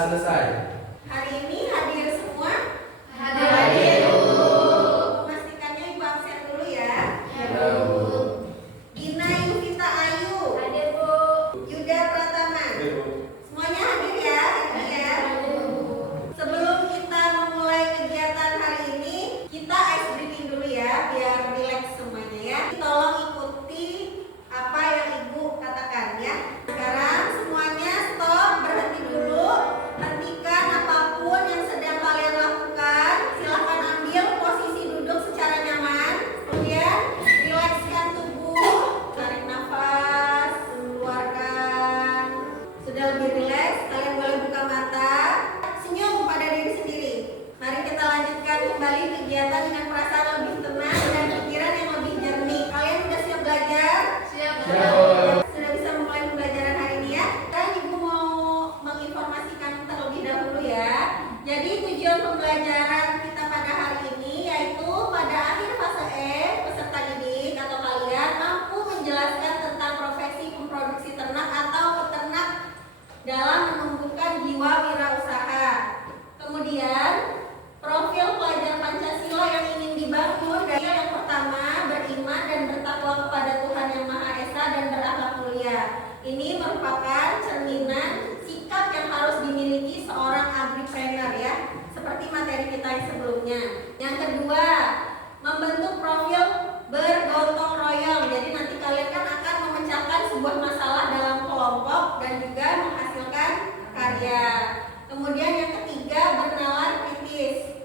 selesai. Hari ini hadir semua? Hadir. Memastikannya Ibu absen dulu ya. Ya, Bu. Gina Yuvita Ayu, Hadir, Bu. Yuda Pratama. Semuanya hadir ya hari ini ya. Hadir, Bu. Sebelum kita memulai kegiatan hari ini, kita ice breathing dulu ya, biar rileks semuanya ya. Tolong ikuti apa yang Ibu katakan ya. Sekarang semuanya stop, berhenti dulu. Hentikan apapun yang sedang kalian lakukan. Silahkan ambil posisi duduk secara nyaman. Kemudian rilekskan tubuh, tarik nafas, keluarkan. Sudah lebih rileks, kalian boleh buka mata. Senyum pada diri sendiri. Mari kita lanjutkan kembali kegiatan dengan perasaan lebih tenang dan pikiran yang lebih jernih. Kalian sudah siap belajar? Siap, Bu. Sudah bisa memulai pembelajaran hari ini ya. Dan Ibu mau menginformasikan terlebih dahulu ya. Jadi tujuan pembelajaran kita pada hari ini yaitu pada akhir fase E, peserta didik atau kalian mampu menjelaskan tentang profesi pemproduksi ternak atau peternak dalam menumbuhkan jiwa wirausaha. Kemudian profil pelajar Pancasila yang ingin dibangun dari yang pertama beriman dan bertakwa kepada Tuhan Yang Maha Esa dan berakhlak mulia. Ini merupakan cerminan sikap yang harus dimiliki seorang agripreneur ya, seperti materi kita yang sebelumnya. Yang kedua, membentuk profil bergotong royong. Jadi nanti kalian kan akan memecahkan sebuah masalah dalam kelompok dan juga menghasilkan karya. Kemudian yang ketiga, bernalar kritis.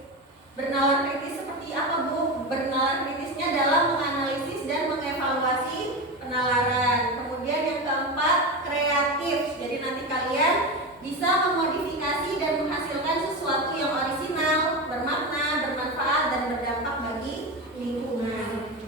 Bernalar kritis seperti apa, Bu? Bernalar kritisnya dalam menganalisis dan mengevaluasi penalaran. Kemudian yang keempat, kreatif. Jadi nanti kalian bisa memodifikasi dan menghasilkan sesuatu yang orisinal, bermakna, bermanfaat, dan berdampak bagi lingkungan.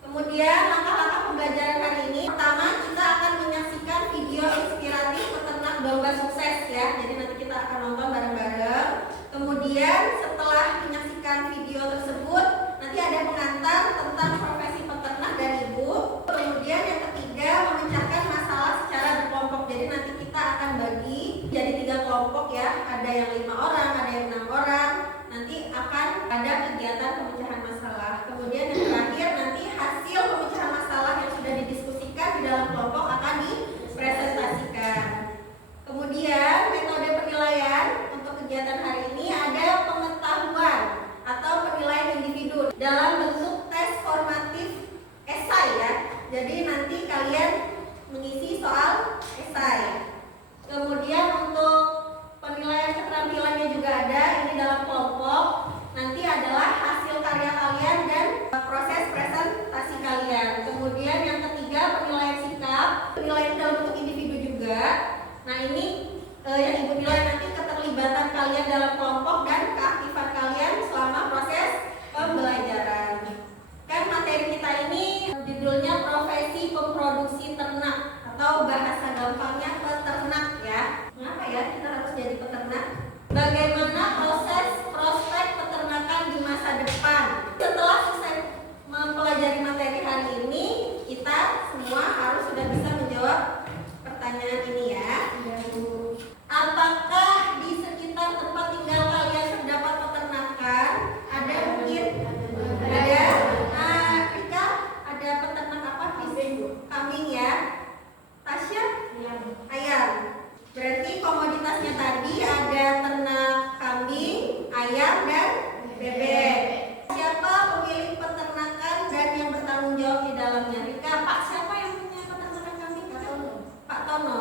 Kemudian langkah-langkah pembelajaran hari ini, pertama kita akan menyaksikan video inspiratif peternak domba sukses ya. Jadi nanti kita akan nonton bareng-bareng. Kemudian setelah menyaksikan video tersebut, nanti ada pengantar tentang profesi peternak dari Ibu. Kemudian yang ketiga, memecahkan masalah secara berkelompok. Jadi nanti kita akan bagi jadi 3 kelompok ya. Ada yang 5 orang, ada yang 6 orang. Nanti akan ada kegiatan pemecahan masalah. Kemudian yang terakhir, nanti hasil pemecahan masalah yang sudah didiskusikan di dalam kelompok akan dipresentasikan. Kemudian metode penilaian untuk kegiatan hari ini ada pengetahuan atau penilaian individu dalam bentuk tes formatif esai ya. Jadi nanti kalian mengisi soal esai. Kemudian untuk penilaian keterampilannya juga ada, ini dalam kelompok. Nanti adalah hasil karya kalian dan proses presentasi kalian. Kemudian yang ketiga, penilaian sikap, penilaian dalam bentuk individu juga. Nah ini yang Ibu nilai nanti keterlibatan kalian dalam kelompok dan keaktifan kalian selama proses pembelajaran. Kan materi kita ini judulnya profesi pemproduksi ternak atau bahasa gampangnya peternak ya. Kenapa ya kita harus jadi peternak? Bagaimana proses prospek peternakan di masa depan? Setelah selesai mempelajari materi hari ini, kita semua harus sudah bisa menjawab pertanyaan ini ya. Apakah di sekitar tempat tinggal kalian terdapat peternakan? Ada mungkin? Ada? Rika, ada peternak apa? Kambing ya? Tasya? Ayam. Berarti komoditasnya tadi ada ternak kambing, ayam, dan bebek. Siapa pemilik peternakan dan yang bertanggung jawab di dalamnya? Rika, Pak siapa yang punya peternakan kambing? Pak Tono.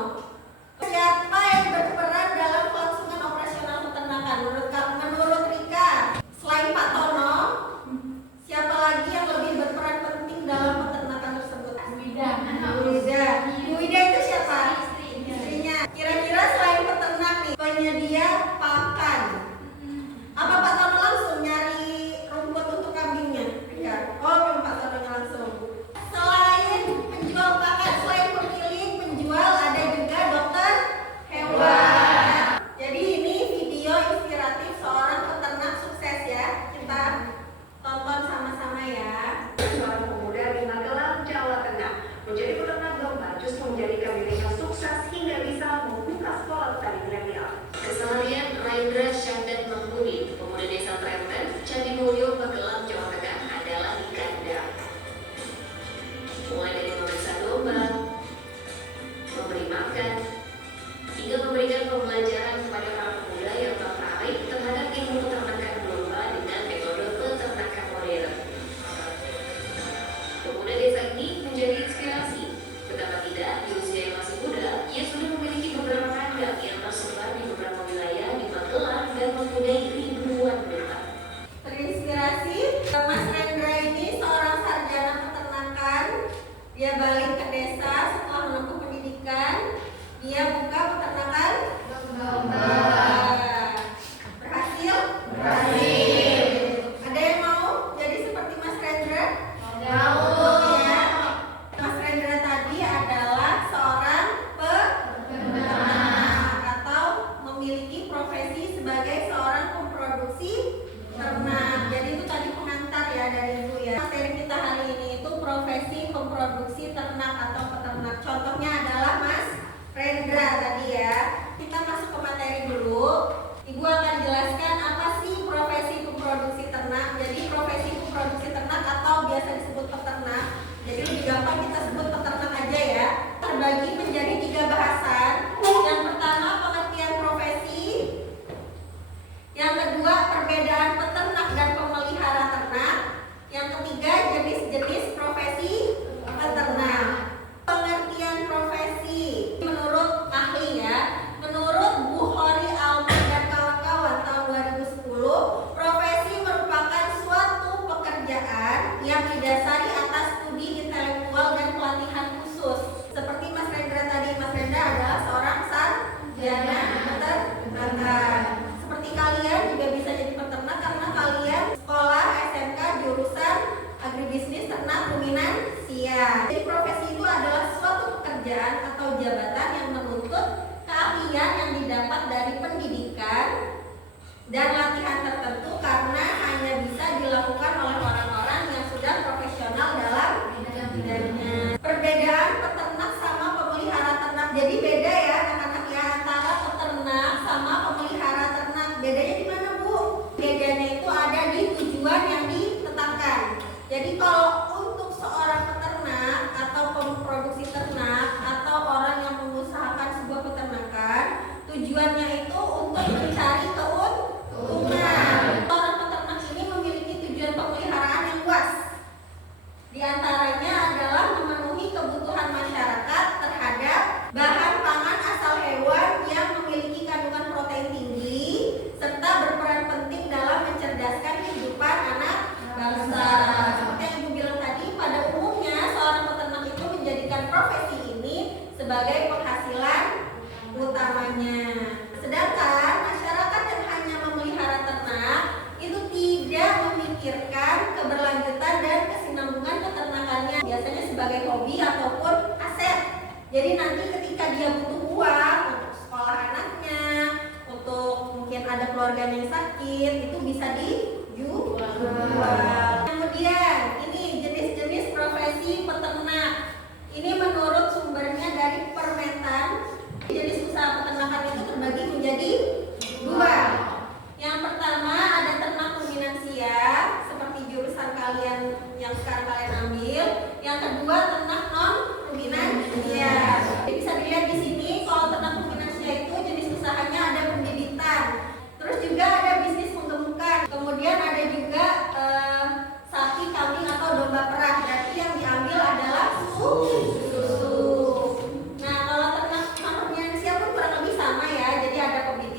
Dia balik ke desa setelah menempuh pendidikan. Dia buka peternakan domba. Berhasil? Berhasil. Ada yang mau jadi seperti Mas Rendra? Mau. Ya. Mas Rendra tadi adalah seorang peternak atau memiliki profesi sebagai seorang pemproduksi ternak. Jadi itu tadi pengantar ya dari Ibu ya. Materi kita hari ini itu profesi pemproduksi ternak atau peternak. Contohnya adalah Mas Rendra tadi ya. Kita masuk ke materi dulu. Ibu akan jelaskan apa sih profesi pemproduksi ternak. Jadi profesi pemproduksi ternak atau biasa disebut peternak. Jadi lebih gampang kita sebut peternak aja ya. Terbagi menjadi 3 bahasan. Yang pertama pengertian profesi. Yang kedua perbedaan peternak dan pemelihara ternak. Yang ketiga jenis-jenis profesi peternak. Pengertian profesi menurut ahli ya. Menurut Bu Hori Alman dan kawan-kawan tahun 2010, profesi merupakan suatu pekerjaan yang didasari atas studi intelektual dan pelatihan khusus. Seperti Mas Rendra tadi, Mas Rendra adalah seorang sarjana peternakan. Seperti kalian juga bisa jadi peternak karena kalian sekolah SMK jurusan agribisnis ternak ruminansia. Jadi profesi itu adalah suatu pekerjaan atau jabatan yang menuntut keahlian yang didapat dari pendidikan dan latihan tertentu karena hanya bisa dilakukan oleh orang-orang yang sudah profesional dalam bidangnya. Perbedaan peternak sama pemelihara ternak. Jadi beda ya anak-anak ya antara peternak sama pemelihara ternak. Bedanya di mana, Bu? Bedanya itu ada di tujuan yang ditetapkan. Jadi kalau untuk seorang peternak atau pemproduksi ternak atau orang yang mengusahakan sebuah peternakan, tujuannya itu untuk mencari keuntungan. Orang peternak ini memiliki tujuan pemeliharaan yang luas. Di antaranya adalah memenuhi kebutuhan masyarakat terhadap bahan pangan asal hewan yang memiliki kandungan protein tinggi serta berperan penting dalam mencerdaskan kehidupan anak bangsa. Seperti yang Ibu bilang tadi, pada umumnya seorang peternak itu menjadikan profesi ini sebagai penghasilan utamanya. Sedangkan masyarakat yang hanya memelihara ternak itu tidak memikirkan keberlanjutan dan kesinambungan peternakannya, biasanya sebagai hobi ataupun aset. Jadi nanti ketika dia butuh uang untuk sekolah anaknya, untuk mungkin ada keluarganya yang sakit, itu bisa dijual. Kemudian ini jenis-jenis profesi peternak. Ini menurut sumbernya dari Permentan. Jenis usaha peternakan itu terbagi menjadi 2. Yang pertama ada ternak ruminansia seperti jurusan kalian yang sekarang kalian ambil. Yang kedua ternak non ruminansia. Jadi bisa dilihat di sini kalau ternak ruminansia itu jenis usahanya ada pembibitan. Terus juga ada bisnis penggemukan. Kemudian ada juga sapi, kambing atau domba perah. Berarti yang diambil adalah susu. Nah, kalau ternak ruminansia pun kurang lebih sama ya. Jadi ada pembibitan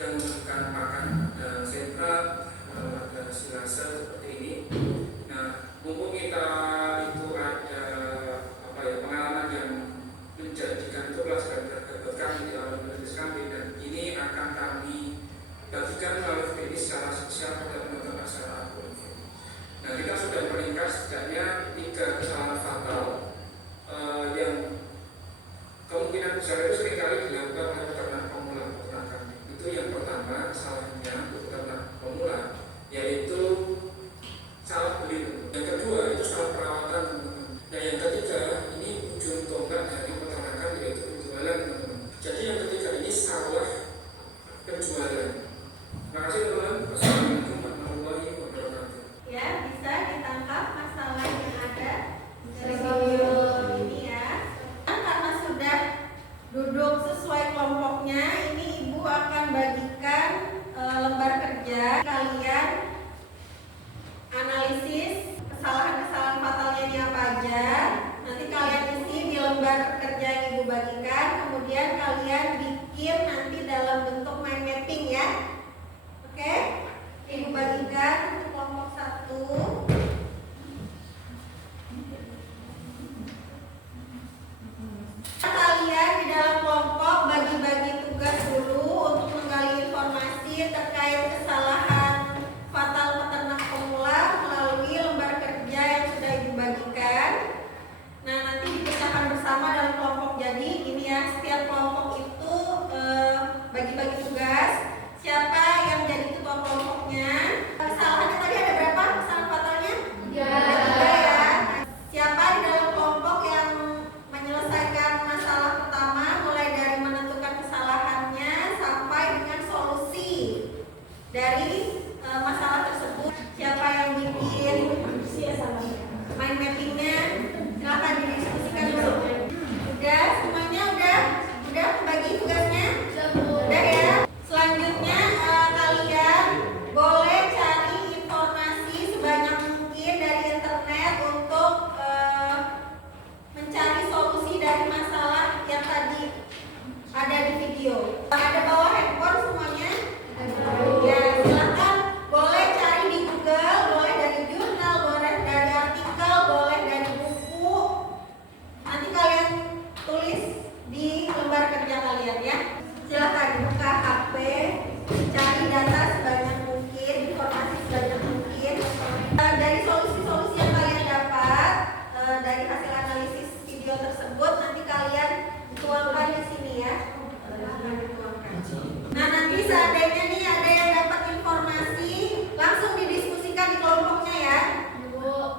sedang memberikan makan, ada sentra, ada silase seperti ini. Nah, mumpung kita itu ada pengalaman yang menjadikan itu pelajaran berharga buat kami di awal bisnis kami, dan ini akan kami bagikan melalui ini secara sosial pada penonton acara aku. Nah, kita sudah meringkas setidaknya 3 kesalahan fatal yang kemungkinan besar itu seringkali dilakukan oleh peternak pemula peternakan. Itu yang pertama, kesalahannya untuk peternak pemula, yaitu salah beli. Yang kedua itu salah perawatan, teman-teman. Nah, yang ketiga ini ujung tombak dari peternakan, yaitu penjualan, teman-teman. Jadi yang ketiga ini salah penjualan. Terima kasih, teman-teman. Wassalamualaikum warahmatullahi wabarakatuh. Ya, bisa ditangkap masalah yang ada dari Bisa. video ini ya. Karena sudah duduk sesuai kelompoknya, ini ibu akan bagikan lembar kerja. Kalian analisis kesalahan-kesalahan fatalnya ini apa aja. Nanti kalian isi di lembar kerja yang ibu bagikan. Kemudian kalian bikin nanti dalam bentuk mind mapping ya. Oke? Ibu bagikan untuk kelompok 1. Kalian di dalam kelompok bagi-bagi tugas dulu untuk menggali informasi terkait kesalahan fatal peternak pemula melalui lembar kerja yang sudah ibu bagikan. Nah, nanti dipecahkan bersama dalam kelompok. Jadi ini ya, setiap kelompok itu bagi-bagi tugas. Siapa yang jadi ketua kelompoknya? Kesalahannya tadi ada berapa? Kesalahan fatalnya? 3. Ada 3 ya. Nah, siapa di dalam kelompok yang menyelesaikan masalah pertama, mulai dari menentukan kesalahannya sampai dengan solusi dari masalah tersebut? Siapa yang bikin mind mappingnya? Silakan didiskusikan dulu. Udah semuanya udah bagi tugasnya? Udah ya. Selanjutnya kalian boleh cari informasi sebanyak mungkin dari internet untuk mencari solusi dari masalah yang tadi ada di video. Ada bawa handphone semuanya? Ya, silakan boleh cari di Google, boleh dari jurnal, boleh dari artikel, boleh dari buku. Nanti kalian tulis di lembar kerja kalian ya. Silakan buka HP, cari data sebanyak mungkin, informasi sebanyak mungkin. Dari solusi-solusi yang kalian dapat dari hasil analisis video tersebut, nanti kalian tuangkan di sini ya. Nah, nanti seandainya nih ada yang dapat informasi, langsung didiskusikan di kelompoknya ya.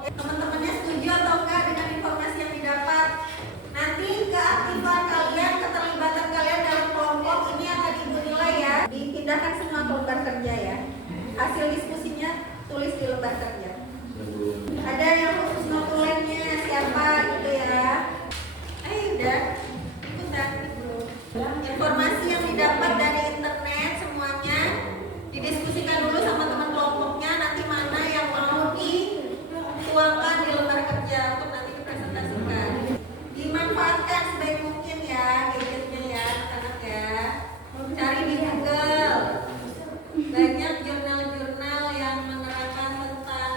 Teman-temannya setuju atau enggak dengan informasi yang didapat? Nanti keaktifan kalian, keterlibatan kalian dalam kelompok ini akan ibu nilai ya. Dipindahkan semua ke lembar kerja ya. Hasil diskusinya tulis di lembar kerja. Ada yang khusus notulennya siapa gitu ya? Udah ikutan. Informasi yang didapat dari internet semuanya didiskusikan dulu sama teman kelompoknya. Nanti mana yang mau dituangkan di lembar kerja untuk nanti dipresentasikan. Dimanfaatkan sebaik mungkin ya gadgetnya ya anak-anak ya. Cari di Google. Banyak jurnal-jurnal yang menerangkan tentang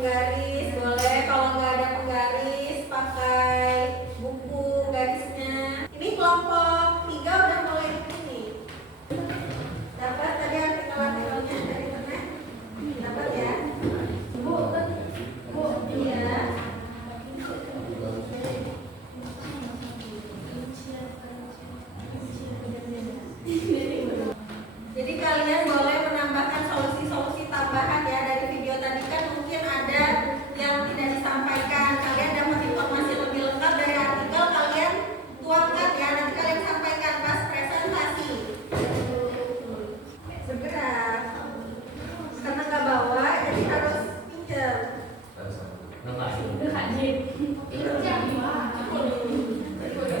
penggaris boleh, kalau nggak ada penggaris pakai buku garisnya. Ini kelompok 3 udah mulai ini. Dapat tadi artikel-artikelnya dari internet? Dapat ya? Bu, iya. Jadi kalian boleh menambahkan solusi-solusi tambahan ya dari video tadi, kan mungkin ada yang tidak disampaikan. Kalian dapat informasi lebih lengkap dari artikel, kalian tuangkan ya, nanti kalian sampaikan pas presentasi. Segera, karena nggak bawa jadi harus pinjam.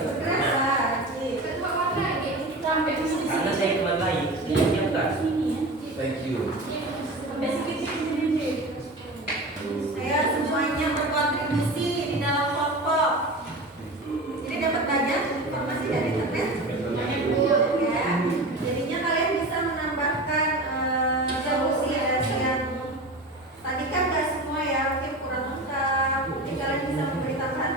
Segera lah, Cik. Karena saya keluar bayi, saya siapkan. Thank you. Saya semuanya berkontribusi di dalam kelompok. Jadi dapat banyak informasi dari internet. Ya, jadinya kalian bisa menambahkan solusi yang tadi kan nggak semua ya, mungkin kurang lengkap. Jadi kalian bisa memberi tambahan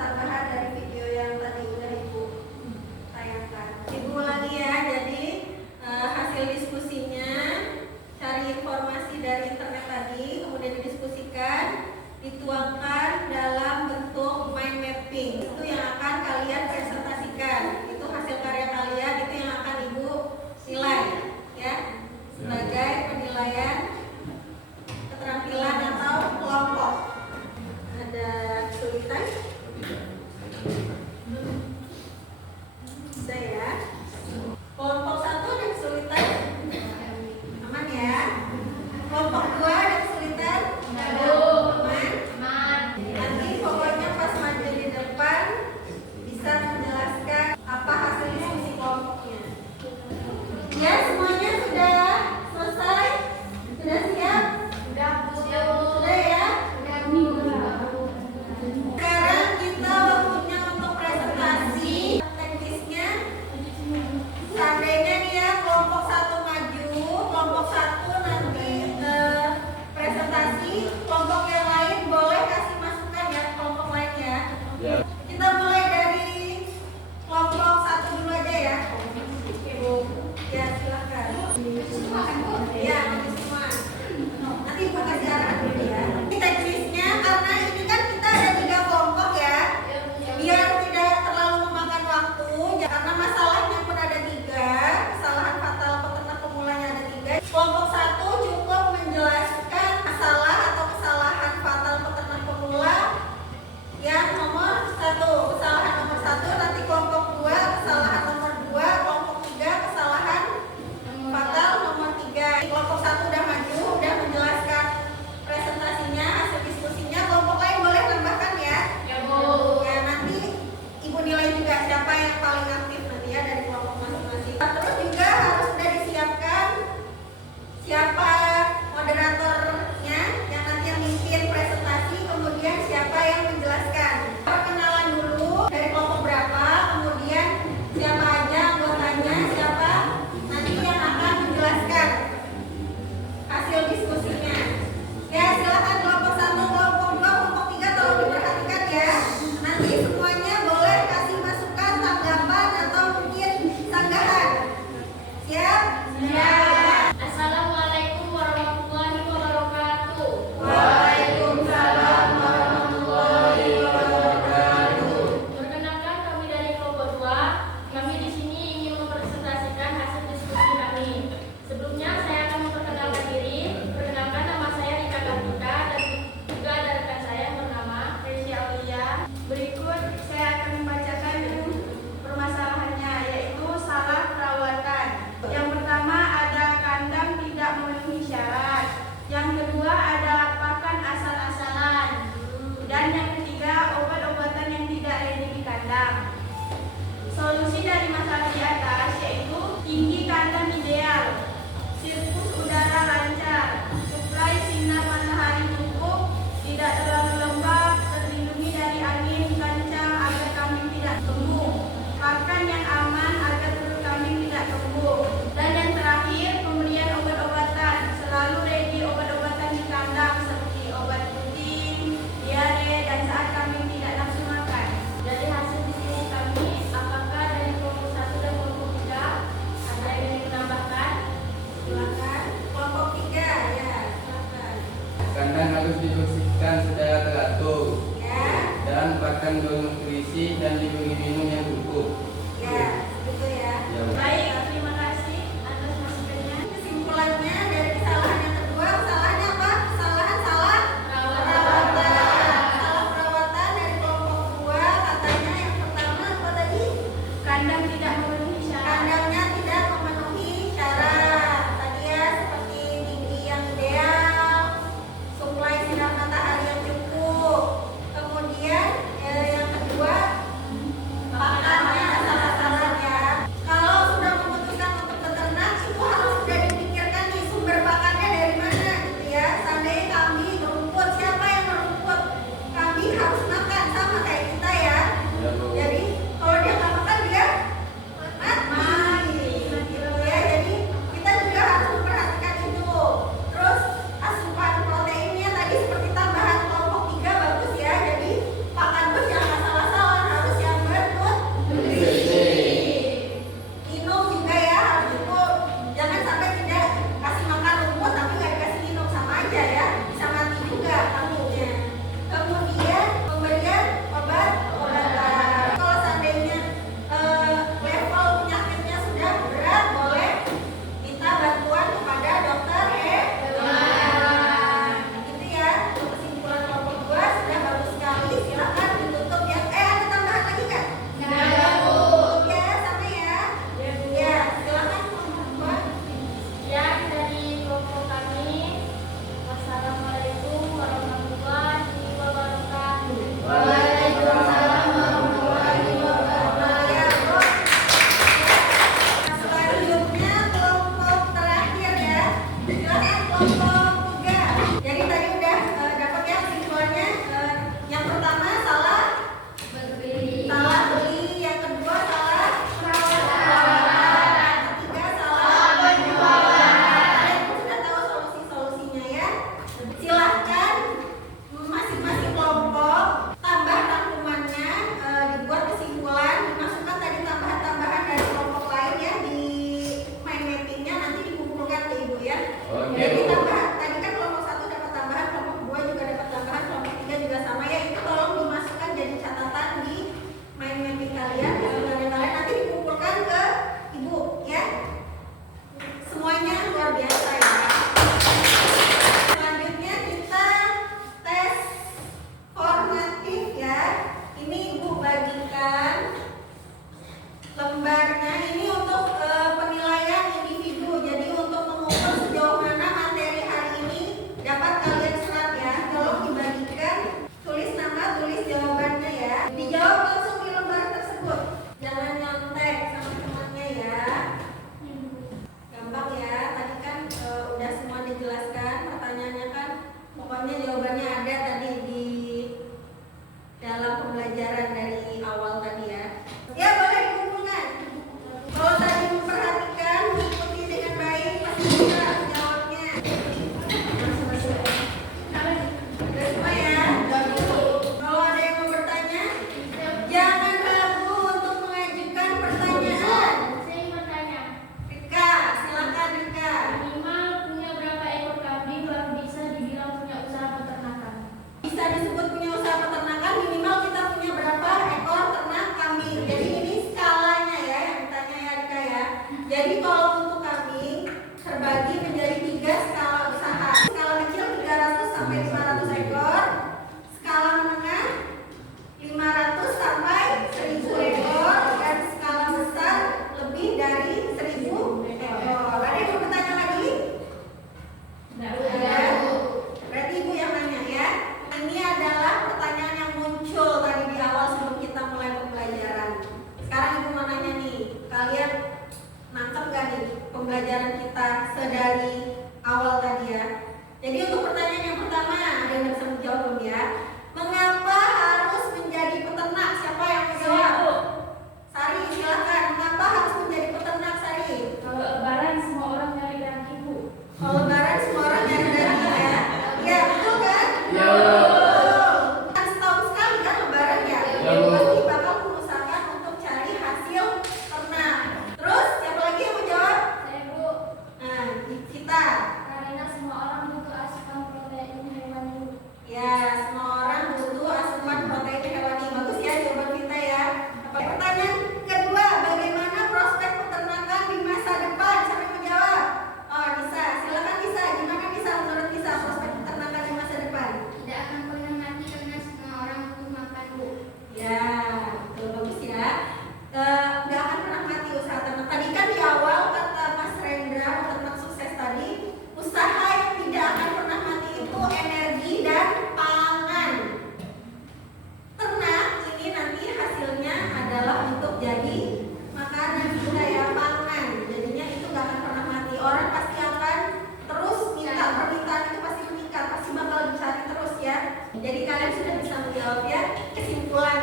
Jadi kalian sudah bisa menjawab ya kesimpulan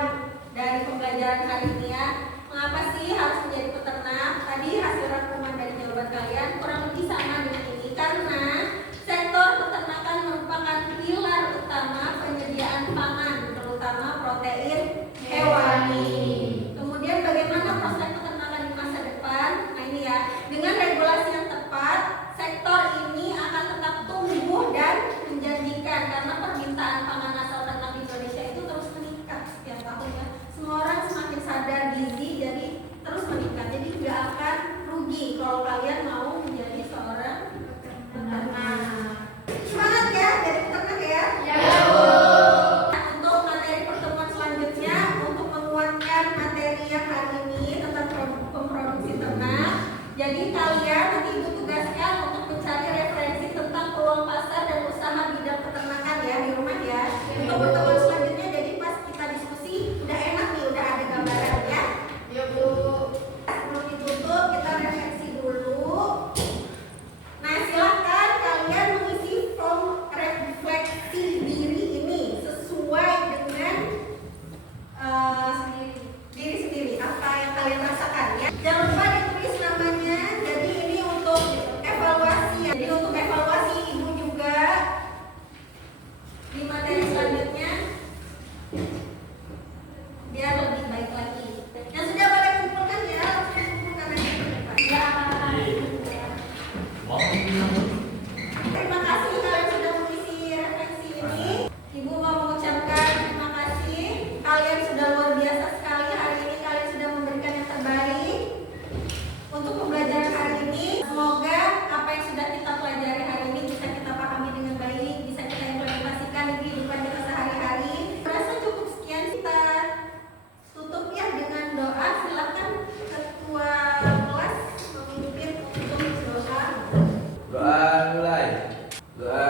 dari pembelajaran hari ini ya. Mengapa sih harus menjadi peternak? Tadi hasil rangkuman dari jawaban kalian kurang lebih sama dengan ini karena sektor peternakan merupakan pilar utama penyediaan pangan, terutama protein hewani. Kemudian bagaimana prospek peternakan di masa depan? Nah ini ya, dengan regulasi yang tepat, sektor ini akan tetap tumbuh dan menjanjikan karena permintaan pangan asal ternak di Indonesia itu terus meningkat setiap tahunnya. Semua orang semakin sadar gizi, jadi terus meningkat. Jadi tidak akan rugi kalau kalian mau menjadi seorang peternak. Semangat ya, jadi peternak ya. Untuk materi pertemuan selanjutnya, untuk menguatkan materi yang hari ini tentang pemproduksi ternak. Jadi kalian nanti ibu tugaskan untuk mencari referensi tentang peluang pasar dan usaha bidang peternakan ya di rumah ya. Untuk pertemuan selanjutnya, jadi pas kita diskusi udah enak nih, udah ada gambaran ya. Ya Bu. Sebelum ditutup kita refleksi dulu. Nah silakan kalian mengisi form refleksi diri ini sesuai dengan diri sendiri apa yang kalian rasakan ya. Jangan lupa ditulis namanya. Jadi ini untuk evaluasi ya. Jadi untuk evaluasi ibu juga di materi selanjutnya biar lebih baik lagi. Yang sudah pada kumpulkan ya, langsung kumpulkan aja ke depan. Ya. Mau bilang Terima kasih kalian sudah mengisi refleksi ini. Ibu mau mengucapkan terima kasih. Kalian sudah luar biasa sekali hari ini. Kalian sudah memberikan yang terbaik untuk pembelajaran hari ini. Semoga apa yang sudah kita pelajari hari ini bisa kita pahami dengan baik, bisa kita implementasikan di kehidupan kita sehari-hari. Rasa cukup sekian, kita tutup ya dengan doa. Silakan ketua kelas memimpin untuk doa. Doa mulai. Doa